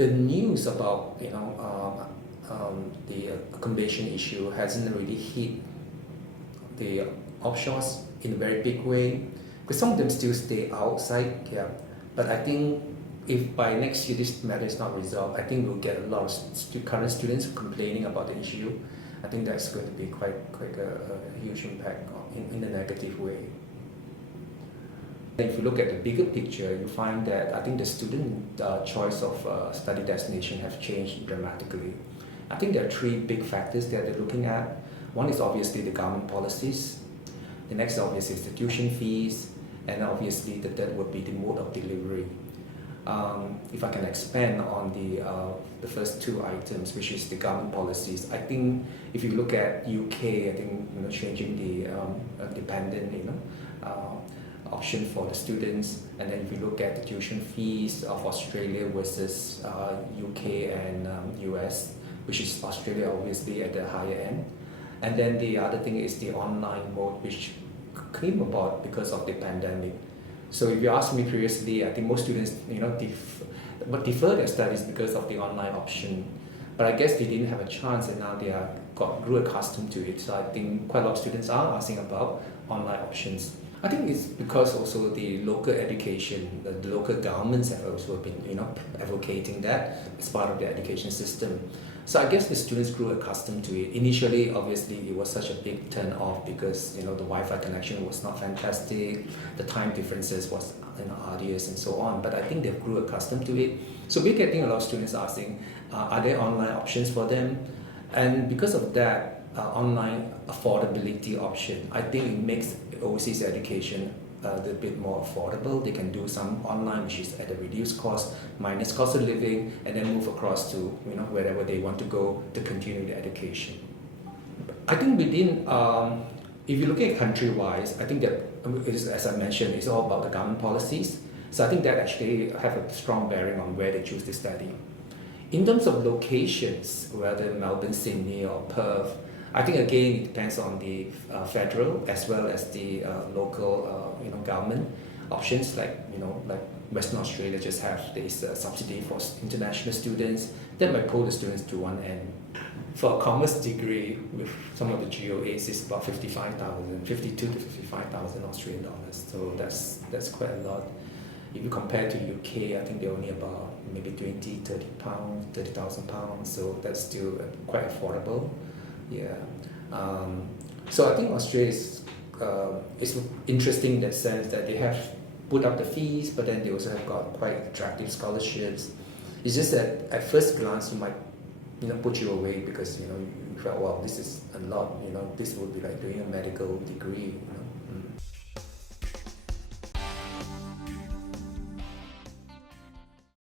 the news about the accommodation issue hasn't really hit the offshores in a very big way, because some of them still stay outside. Yeah, but I think if by next year this matter is not resolved, I think we'll get a lot of current students complaining about the issue. I think that's going to be quite a huge impact in a negative way. If you look at the bigger picture, you find that I think the student choice of study destination have changed dramatically. I think there are three big factors that they're looking at. One is obviously the government policies. The next obviously is the tuition fees, and obviously the third would be the mode of delivery. If I can expand on the first two items, which is the government policies, I think if you look at UK, I think changing the dependent option for the students, and then if you look at the tuition fees of Australia versus UK and US, which is Australia obviously at the higher end, and then the other thing is the online mode, which came about because of the pandemic. So if you ask me previously, I think most students defer their studies because of the online option, but I guess they didn't have a chance, and now they grew accustomed to it. So I think quite a lot of students are asking about online options. I think it's because also the local education, the local governments have also been advocating that as part of the education system. So I guess the students grew accustomed to it. Initially, obviously, it was such a big turn off because the Wi-Fi connection was not fantastic, the time differences was arduous and so on. But I think they grew accustomed to it. So we're getting a lot of students asking, are there online options for them? And because of that, online affordability option, I think it makes overseas education a little bit more affordable. They can do some online, which is at a reduced cost, minus cost of living, and then move across to wherever they want to go to continue their education. I think within, if you're looking at country-wise, I think that, as I mentioned, it's all about the government policies. So I think that actually have a strong bearing on where they choose to study. In terms of locations, whether Melbourne, Sydney, or Perth, I think again it depends on the federal as well as the local government options. Like Western Australia just have this subsidy for international students that might pull the students to one end. For a commerce degree with some of the GOAs, it's about 52 to 55,000 Australian dollars. So that's quite a lot. If you compare to UK, I think they're only about maybe 30,000 pounds. So that's still quite affordable. Yeah. So I think Australia is interesting in that sense that they have put up the fees, but then they also have got quite attractive scholarships. It's just that at first glance, you might put you away because you felt, wow, this is a lot. This would be like doing a medical degree.